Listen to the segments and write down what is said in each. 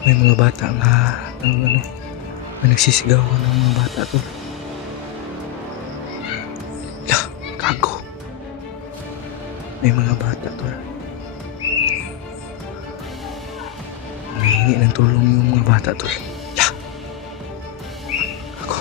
May mga bata nga may nagsisigawan ng mga bata tol. Lah, gago. May mga bata tol. Humihingi ng tulong yung mga bata tol. Lah, gago.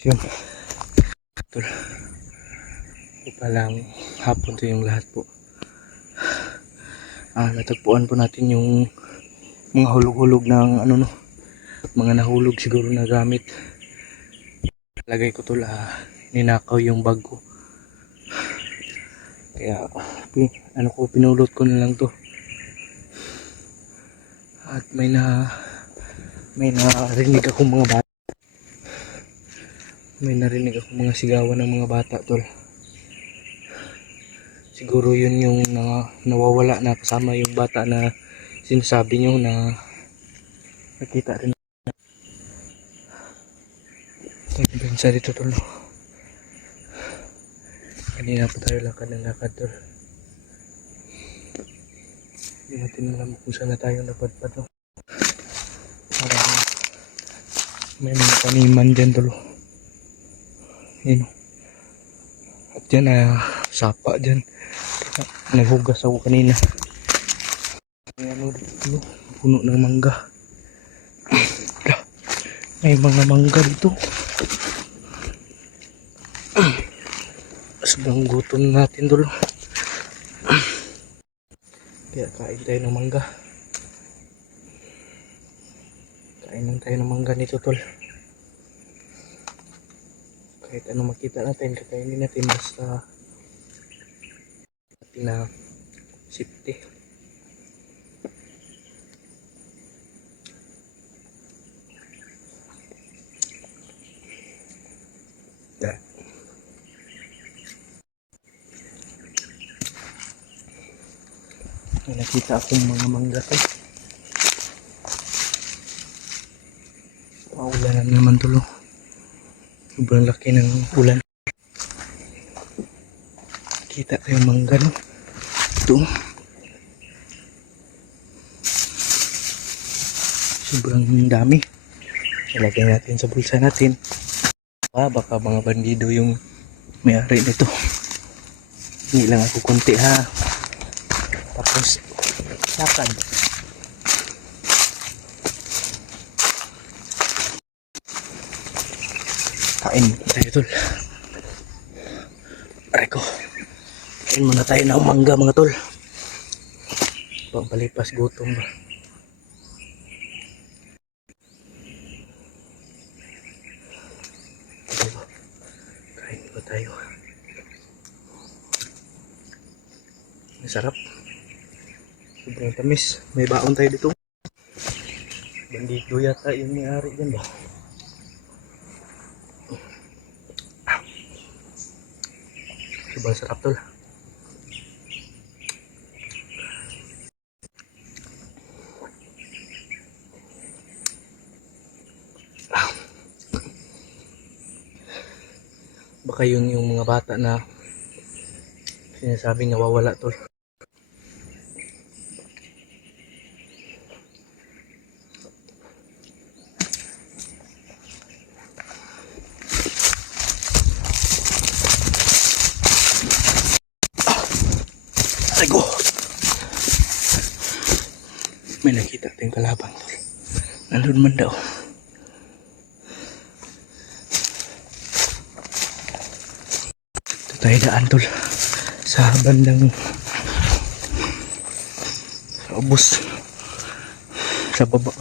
Yun, tol. Palang hapon to yung lahat po. Natagpuan po natin yung mga hulog-hulog ng mga nahulog siguro na gamit. Lagay ko tol, ninakaw yung bag ko. Kaya pinulot ko na lang to. At may narinig akong mga bata. May narinig akong mga sigawan ng mga bata tol. Siguro yun yung nawawala na kasama yung bata na sinasabi nyo na nakita rin. Bensa dito tol. Kanina pa tayo lakad ng lakad tol. Hindi natin alam kung saan na tayo napadpad no. Parang may mga taniman dyan tol. Yun. At dyan sapa dyan. Naghugas ako kanina. Dito, puno ng mangga. May mga mangga dito. Sobrang gutom natin tol. Kaya kain tayo ng mangga. Kain lang tayo ng mangga nito tol. Kahit ano makita natin, kakainin natin basta natin na safety. May nakita akong mga mangga tol. Paulan na naman tol. Sobrang laki ng ulan. Kita tayong mangga no. Ito. Sobrang dami. Ilagay natin sa bulsa natin. Baka mga bandido yung may-ari nito. Hindi lang ako konti ha. Tapos lakad. Kain tayo tol. Aray ko. Kain muna tayo ng mangga mga tol. Pampalipas gutom ba. Kain ba tayo? Masarap. Sobrang tamis. May baon tayo dito. Bandito yata yung may-ari dyan ba? Sobrang sarap tol. Baka yun yung mga bata na sinasabing nawawala tol. Ago! May nakita tayong kalaban tol. Nandun man daw. Ito tayo daan tol. Sa bandang sa ubos. Sa baba.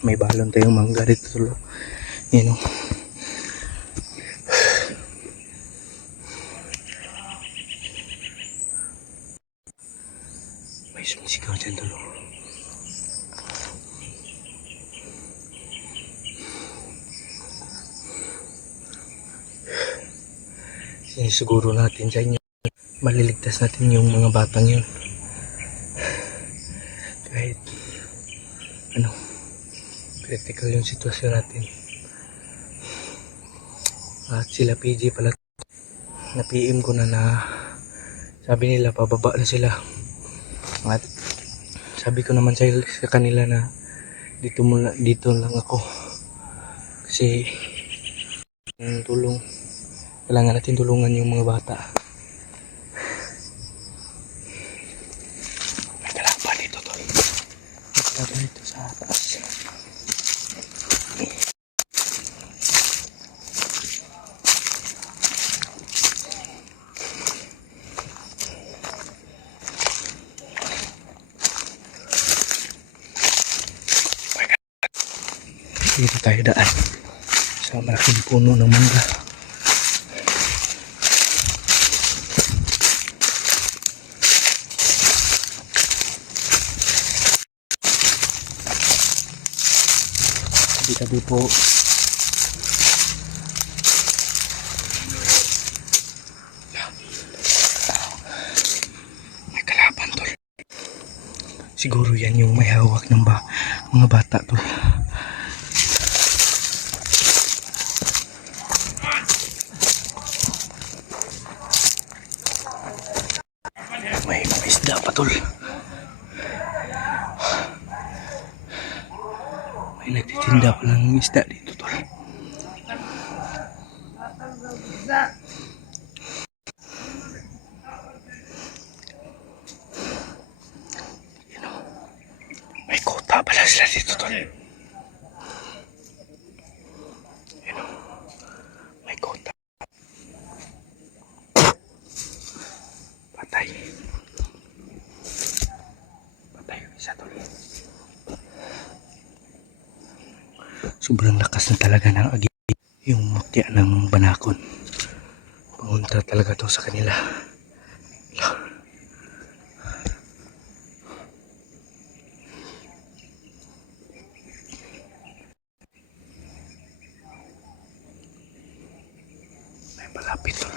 May balon tayong mangga dito tol. Yan o. May sumisigaw dyan tol. Sinisiguro natin sa inyo. Maliligtas natin yung mga batang yun. Kahit ano, critical yung sitwasyon natin. At sila PJ pala, na PM ko na sabi nila pababa na sila. At sabi ko naman sa kanila na dito lang ako. Kasi tulong, kailangan natin tulungan yung mga bata. May kalaban dito tol. May kalaban dito sa taas. Dito tayo daan sa malaking puno ng mangga. Tabi-tabi po. May kalaban tol. Siguro yan yung may hawak ng mga bata tol. May mga isda pa tol. May nagtitinda pa lang ng isda dito tol. May kota pala sila dito tol. May kota. Patay. Patay yung isa tol. Sobrang lakas na talaga ng agi. Yung mutya ng banakon. Pangunta talaga to sa kanila. May palapit tol.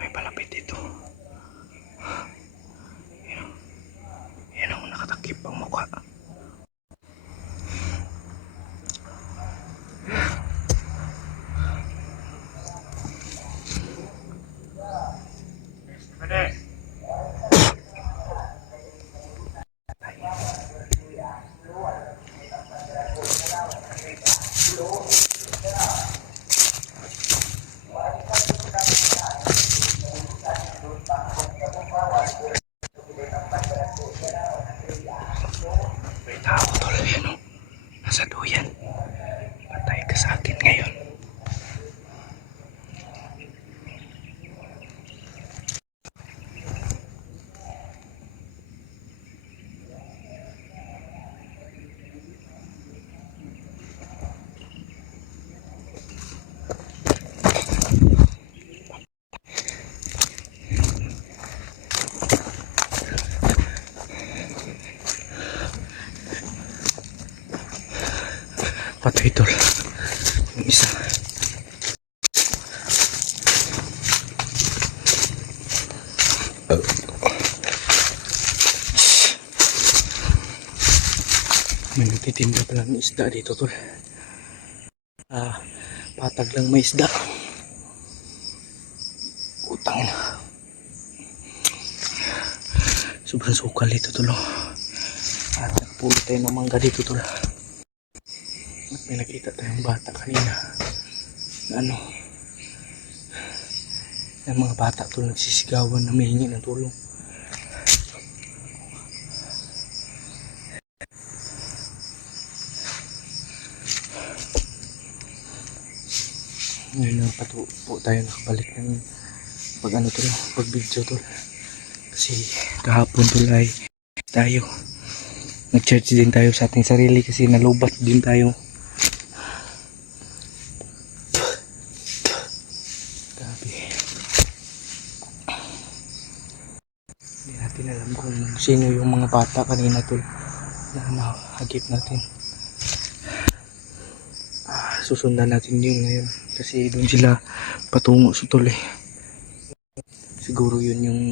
May palapit dito. Yan ang nakatakip ang mukha. May tao tol. Yan o. Nasa duyan. Patay ka sa akin ngayon. Patay tol. Yung isa. May nagtitinda pa lang isda dito tol. Patag lang may isda. Utang na. Sobrang sukal dito tol. At nagpulo tayo ng mangga dito tol. At may nakita tayong bata kanina. Na yung mga bata tol nagsisigawan na may hingi ng tulong. Ngayon na po tayo nakabalik ng pag video tol. Kasi kahapon tol ay tayo nag-church din tayo sa ating sarili kasi nalubat din tayo. Grabe. Hindi natin alam kung sino yung mga bata kanina tol na nahagip natin. Susundan natin yun ngayon kasi doon sila patungo sa tol eh. Siguro yun yung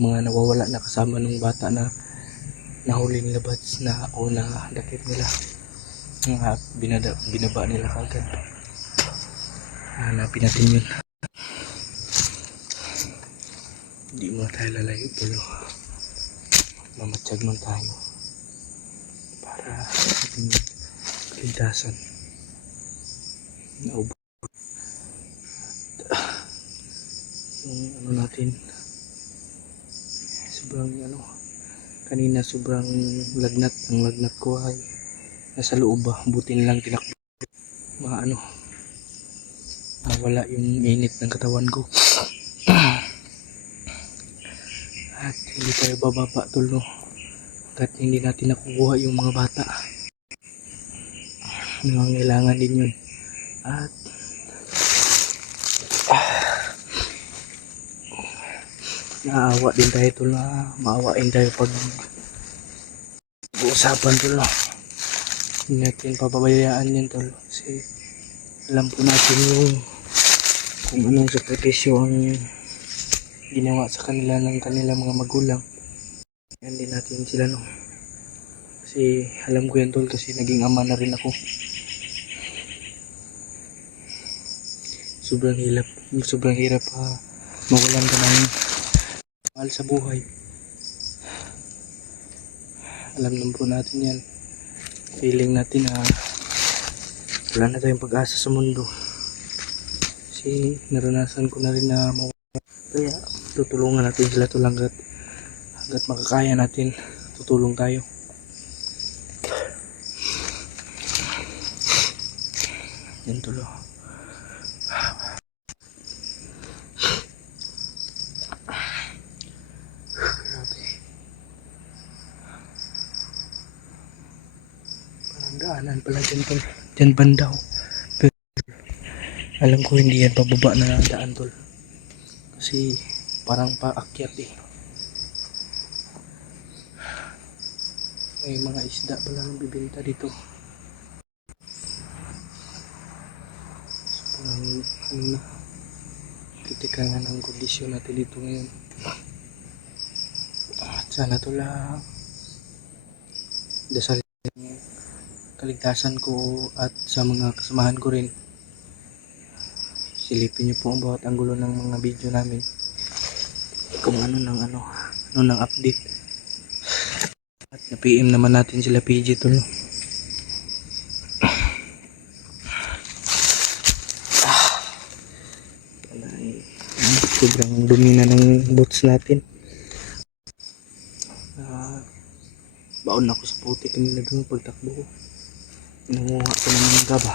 mga nawawala na kasama ng bata na nahuli nila bats na o na dakip nila. Binaba nila kagad. Hanapin natin yun. Hindi mo tayo lalayo tol. Mamatsyag man tayo para ating kaligtasan. Naubo yung natin sobrang kanina sobrang lagnat. Ang lagnat ko ay nasa loob buti lang tinakbo mawala yung init ng katawan ko. At hindi tayo bababa tol kahit hindi natin nakukuha yung mga bata. Nangangailangan din yun. At naawa din tayo tol na maawain tayo pag uusapan tol hindi natin pababayaan yan tol kasi alam po natin yung kung anong sakripisyo ang ginawa sa kanila ng kanila mga magulang. Hindi natin sila kasi alam ko yan tol kasi naging ama na rin ako. Sobrang hirap mawalan ka ng mahal sa buhay. Alam naman po natin yan. Feeling natin na wala na tayong pag-asa sa mundo. Kasi naranasan ko na rin na mawala. Kaya tutulungan natin sila tol hanggat makakaya natin. Tutulong tayo. Yan tulo. Daanan pala dyan tol. Dyan bandaw. Pero alam ko hindi yan pababa na daan tol. Kasi parang paakyat eh. May mga isda pala nang bibenta dito. So, parang kritikal na ng kondisyon natin dito ngayon. At sana tol dasal kaligtasan ko at sa mga kasamahan ko rin. Silipin niyo po ang bawat anggulo ng mga video namin kung ano ng update. At na-PM naman natin sila PG tol. Sobrang dumi na ng boots natin. Baon ako sa puti kanina doon pagtakbo ko. Nanguha ko ng mga gaba.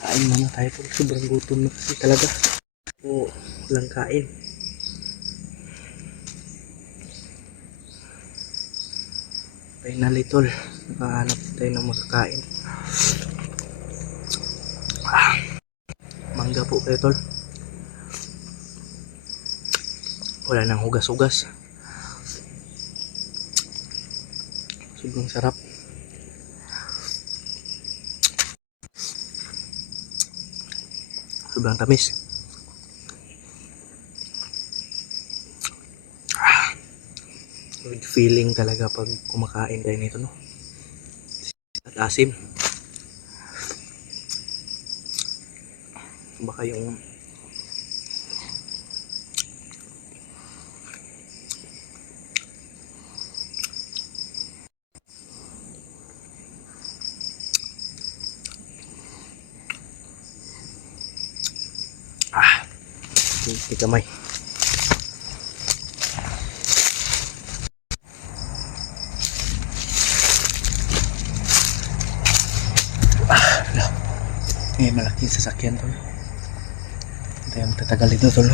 Kain muna tayo tol. Sobrang gutom na kasi talaga. Walang kain. Finally tol. Nakahanap tayo ng makakain. Mangga po kayo tol. Wala nang hugas-hugas. Sobrang sarap. Sobrang tamis. Good feeling talaga pag kumakain tayo nito, no? At asim. Baka yung hindi kamay. Malaking sasakyan to. Hindi tatagal ito, tol.